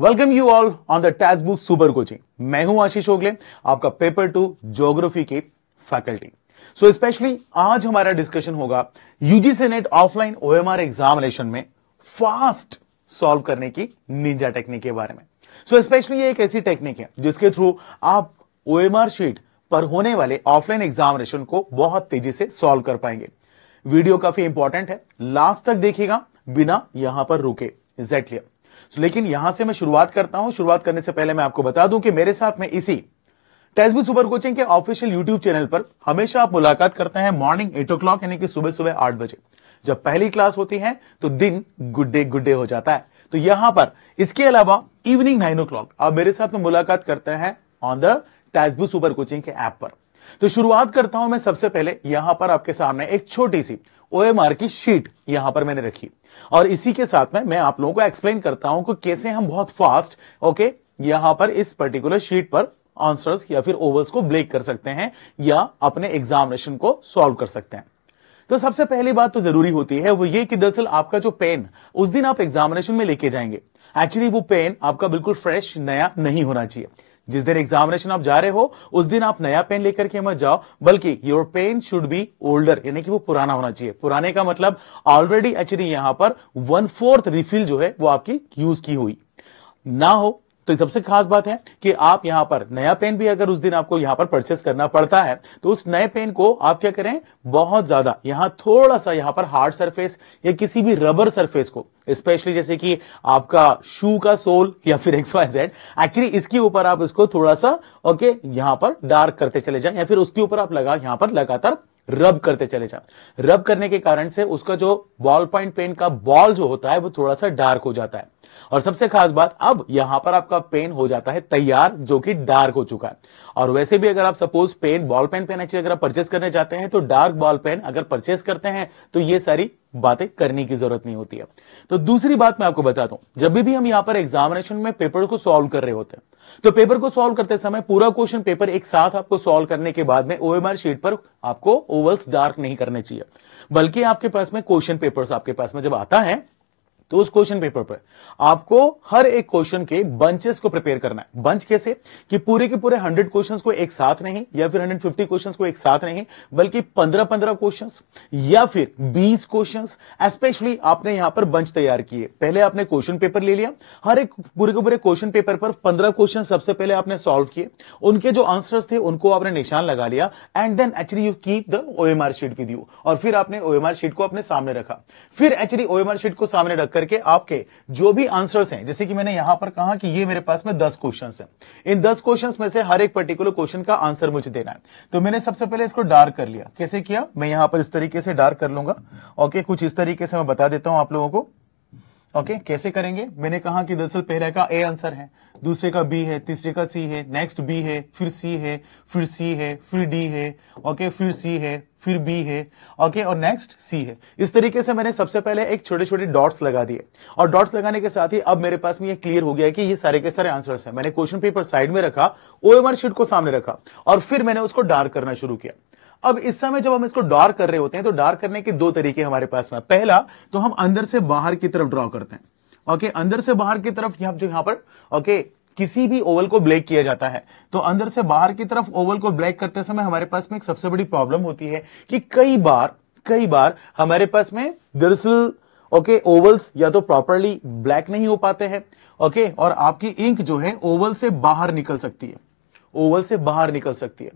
Welcome you all on the text book super coaching. मैं हूं आशीष ओगले, आपका पेपर 2 ज्योग्राफी की फैकल्टी। सो स्पेशली आज हमारा डिस्कशन होगा UGC net offline OMR examination में फास्ट सॉल्व करने की निंजा टेक्निक के बारे में। सो स्पेशली ये एक ऐसी टेक्निक है जिसके थ्रू आप ओएमआर शीट पर होने वाले ऑफलाइन एग्जामिनेशन को बहुत तेजी से सॉल्व कर पाएंगे। वीडियो काफी इंपॉर्टेंट है, लास्ट तक देखिएगा बिना यहां पर रुके। Is that clear? लेकिन यहां से मैं शुरुआत करता हूं। शुरुआत करने से पहले मैं आपको बता दूं कि मेरे साथ में इसी टेक्स्ट बुक सुपर कोचिंग के ऑफिशियल यूट्यूब चैनल पर हमेशा आप मुलाकात करते हैं मॉर्निंग 8 o'clock यानी कि सुबह सुबह 8 बजे। जब पहली क्लास होती है तो दिन गुड डे हो जाता है। तो यहां पर इसके अलावा इवनिंग 9 o'clock आप मेरे साथ में मुलाकात करते हैं on the text book super coaching के ऐप पर। तो शुरुआत करता हूं मैं सबसे पहले यहां पर आपके सामने एक छोटी सी ओएमआर की शीट यहां पर मैंने रखी और इसी के साथ में मैं आप लोगों को एक्सप्लेन करता हूं कि कैसे हम बहुत फास्ट यहां पर इस पर्टिकुलर शीट पर आंसर्स या फिर ओवल्स को ब्रेक कर सकते हैं या अपने एग्जामिनेशन को सॉल्व कर सकते हैं। तो सबसे पहली बात तो जरूरी होती है वो ये कि दरअसल आपका जो पेन उस दिन आप एग्जामिनेशन में लेके जाएंगे, एक्चुअली वो पेन आपका बिल्कुल फ्रेश नया नहीं होना चाहिए। जिस दिन एग्जामिनेशन आप जा रहे हो उस दिन आप नया पेन लेकर के मत जाओ, बल्कि your pen should be older, यानी कि वो पुराना होना चाहिए। पुराने का मतलब ऑलरेडी एक्चुअली यहां पर 1/4 रिफिल जो है वो आपकी यूज की हुई ना हो। तो सबसे खास बात है कि आप यहां पर नया पेन भी अगर उस दिन आपको यहां पर परचेस करना पड़ता है तो उस नए पेन को आप क्या करें, बहुत ज्यादा यहां थोड़ा सा यहां पर हार्ड सरफेस या किसी भी रबर सरफेस को, स्पेशली जैसे कि आपका शू का सोल या फिर XYZ, एक्चुअली इसके ऊपर आप इसको थोड़ा सा यहां पर डार्क करते चले जाएं या फिर उसके ऊपर आप यहां पर लगातार रब करते चले जाए। रब करने के कारण से उसका जो बॉल पॉइंट पेन का बॉल जो होता है वो थोड़ा सा डार्क हो जाता है। और सबसे खास बात, अब यहां पर आपका पेन हो जाता है तैयार जो कि डार्क हो चुका है। और वैसे भी अगर आप suppose pen ball pen actually अगर आप परचेस करने जाते हैं तो डार्क बॉल पेन अगर परचेस करते हैं तो ये सारी बातें करने की जरूरत नहीं होती है। तो दूसरी बात मैं आपको बता दूं, जब भी हम यहां पर एग्जामिनेशन में पेपर को सॉल्व कर रहे होते हैं तो पेपर को सॉल्व करते समय पूरा क्वेश्चन पेपर एक साथ आपको सॉल्व करने के बाद में ओएमआर शीट पर आपको ओवल्स डार्क नहीं करने चाहिए, बल्कि आपके पास में क्वेश्चन पेपर्स आपके पास में जब आता है तो उस क्वेश्चन पेपर पर आपको हर एक क्वेश्चन के बंचेस को प्रिपेयर करना है। बंच कैसे कि पूरे के पूरे 100 क्वेश्चंस को एक साथ नहीं या फिर 150 क्वेश्चंस को एक साथ नहीं, बल्कि 15-15 क्वेश्चंस या फिर 20 क्वेश्चंस स्पेशली आपने यहां पर बंच तैयार किए। पहले आपने क्वेश्चन पेपर ले लिया, हर एक पूरे के पूरे क्वेश्चन पेपर पर 15 क्वेश्चन सबसे पहले आपने सॉल्व किए, उनके जो आंसर्स थे उनको आपने निशान लगा लिया and then actually you keep the OMR sheet with you. और फिर आपने ओएमआर शीट को अपने सामने रखा। फिर एक्चुअली ओएमआर शीट को सामने रख करके आपके जो भी आंसर्स हैं, जैसे कि मैंने यहां पर कहा कि ये मेरे पास में 10 क्वेश्चंस हैं, इन 10 क्वेश्चंस में से हर एक पर्टिकुलर क्वेश्चन का आंसर मुझे देना है। तो मैंने सबसे पहले इसको डार्क कर लिया। कैसे किया, मैं यहां पर इस तरीके से डार्क कर लूंगा। कुछ इस तरीके से मैं बता देता हूं आप लोगों को। कैसे करेंगे, मैंने कहा कि दरअसल पहले का ए आंसर है, दूसरे का बी है, तीसरे का सी है, नेक्स्ट बी है, फिर सी है, फिर सी है, फिर डी है, फिर सी है, फिर बी है, और नेक्स्ट सी है। इस तरीके से मैंने सबसे पहले एक छोटे छोटे डॉट्स लगा दिए और डॉट्स लगाने के साथ ही अब मेरे पास में ये क्लियर हो गया कि ये सारे के सारे आंसर्स हैं। मैंने क्वेश्चन पेपर साइड में रखा, ओएमआर शीट को सामने रखा और फिर मैंने उसको डार्क करना शुरू किया। अब इस समय जब हम इसको डार्क कर रहे होते हैं तो डार्क करने के दो तरीके हमारे पास में। पहला तो हम अंदर से बाहर की तरफ ड्रॉ करते हैं। अंदर से बाहर की तरफ यहां पर किसी भी ओवल को ब्लैक किया जाता है तो अंदर से बाहर की तरफ ओवल को ब्लैक करते समय हमारे पास में एक सबसे बड़ी प्रॉब्लम होती है कि कई बार हमारे पास में दरअसल ओवल्स या तो प्रॉपरली ब्लैक नहीं हो पाते हैं और आपकी इंक जो है ओवल से बाहर निकल सकती है।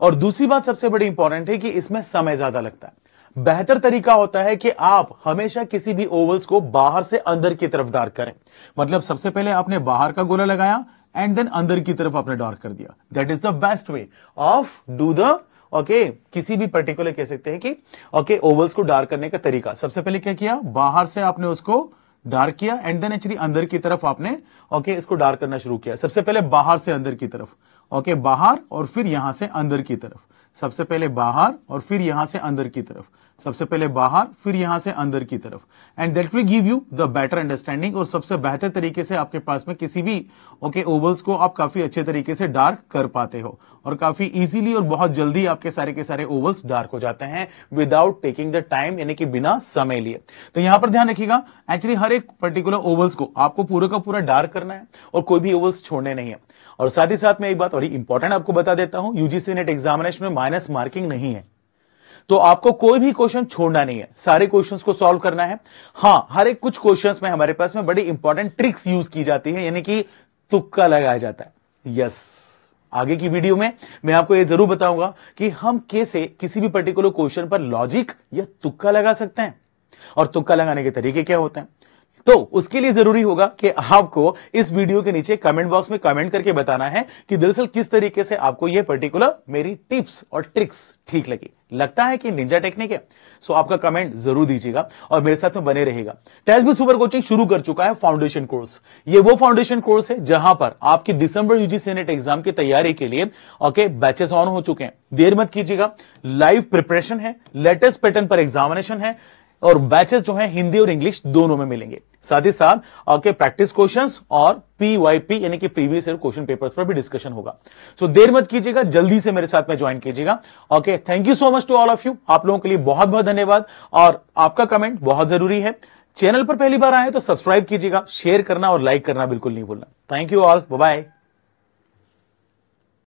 और दूसरी बात सबसे बड़ी इंपॉर्टेंट है कि इसमें समय ज्यादा लगता है। बेहतर तरीका होता है कि आप हमेशा किसी भी ओवल्स को बाहर से अंदर की तरफ डार्क करें। मतलब सबसे पहले आपने बाहर का गोला लगाया एंड देन अंदर की तरफ आपने डार्क कर दिया। That is the best way of do the किसी भी पर्टिकुलर कह सकते हैं कि ओवल्स को डार्क करने का तरीका। सबसे पहले क्या किया, बाहर से आपने उसको डार्क किया एंड देन एक्चुअली अंदर की तरफ आपने इसको डार्क करना शुरू किया। सबसे पहले बाहर से अंदर की तरफ, बाहर और फिर यहां से अंदर की तरफ। सबसे पहले बाहर और फिर यहां से अंदर की तरफ। सबसे पहले बाहर, फिर यहां से अंदर की तरफ, and that will give you the better understanding, और सबसे बेहतर तरीके से आपके पास में किसी भी ओवल्स को आप काफी अच्छे तरीके से डार्क कर पाते हो, और काफी इजीली और बहुत जल्दी आपके सारे के सारे ओवल्स डार्क हो जाते हैं विदाउट टेकिंग द टाइम, यानी कि बिना समय लिए। तो यहां पर ध्यान रखिएगा, एक्चुअली हर एक पर्टिकुलर ओवल्स को आपको पूरा का पूरा डार्क करना है और कोई भी ओवल्स छोड़ने नहीं है। और साथ ही साथ में एक बात बड़ी इंपॉर्टेंट आपको बता देता हूं, यूजीसी नेट एग्जामिनेशन में माइनस मार्किंग नहीं है, तो आपको कोई भी क्वेश्चन छोड़ना नहीं है, सारे क्वेश्चंस को सॉल्व करना है। हां, हर एक कुछ क्वेश्चंस में हमारे पास में बड़ी इंपॉर्टेंट ट्रिक्स यूज की जाती है, यानी कि तुक्का लगाया जाता है। यस, आगे की वीडियो में मैं आपको यह जरूर बताऊंगा कि हम कैसे किसी भी पर्टिकुलर क्वेश्चन पर लॉजिक या तुक्का लगा सकते हैं, और तुक्का लगाने के तरीके क्या होते हैं। तो उसके लिए जरूरी होगा कि आपको इस वीडियो के नीचे कमेंट बॉक्स में कमेंट करके बताना है कि दरअसल किस तरीके से आपको यह पर्टिकुलर मेरी टिप्स और ट्रिक्स ठीक लगी। लगता है कि निंजा टेक्निक है, सो आपका कमेंट जरूर दीजिएगा और मेरे साथ में बने रहेगा। टेस्टबुक सुपर कोचिंग शुरू कर चुका है फाउंडेशन कोर्स। ये वो फाउंडेशन कोर्स है जहां पर आपकी दिसंबर यूजीसी नेट एग्जाम की तैयारी के लिए बैचेस ऑन हो चुके हैं। देर मत कीजिएगा, लाइव प्रिपरेशन है, लेटेस्ट पैटर्न पर एग्जामिनेशन है, और बैचेस जो है हिंदी और इंग्लिश दोनों में मिलेंगे। साथ ही साथ प्रैक्टिस क्वेश्चंस और पीवाईपी यानी कि प्रीवियस ईयर क्वेश्चन पेपर्स पर भी डिस्कशन होगा। सो देर मत कीजिएगा, जल्दी से मेरे साथ में ज्वाइन कीजिएगा। Thank you so much to all of you. आप लोगों के लिए बहुत बहुत धन्यवाद, और आपका कमेंट बहुत जरूरी है। चैनल पर पहली बार आए तो सब्सक्राइब कीजिएगा, शेयर करना और लाइक करना बिल्कुल नहीं भूलना। Thank you all, bye bye.